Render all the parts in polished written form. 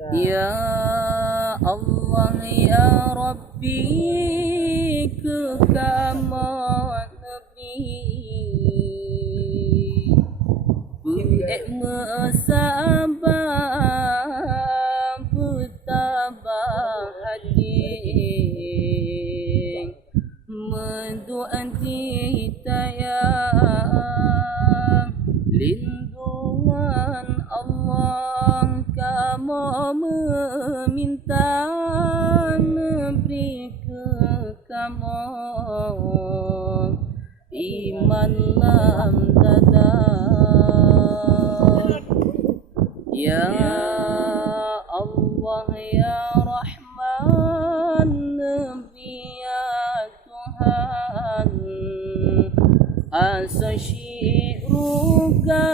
Ya Allah ya Rabbi kekaman Nabi sabar bertabah hati mendoakan tayang lindungan Allah kamu meminta beri ke kamu iman lam dada. Ya Allah ya Rahman Nabi ya Tuhan asa syiruka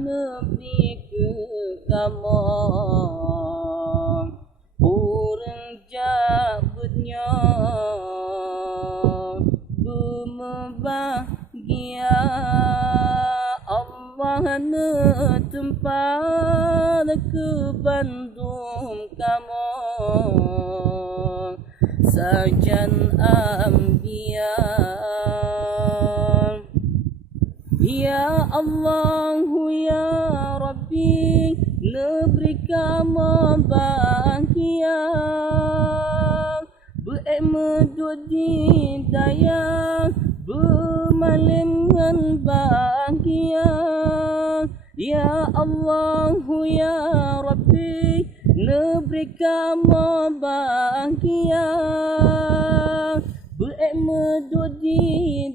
Nabi ke kamu orang jabutnya berbahagia Allah tempat ke Bandung kamu sajan ambia. Ya Allah ya Rabbi negeri kamu bahagia bermedudi daya bermalingan bahagia. Ya Allah ya Rabbi negeri kamu bahagia bermedudi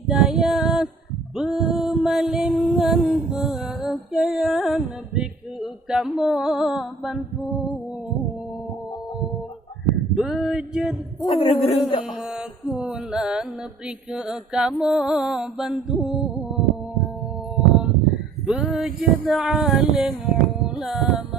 daya bermalingan berkaya negeri kamu Bandung bejed kuna negeri kamu Bandung bejed alim ulama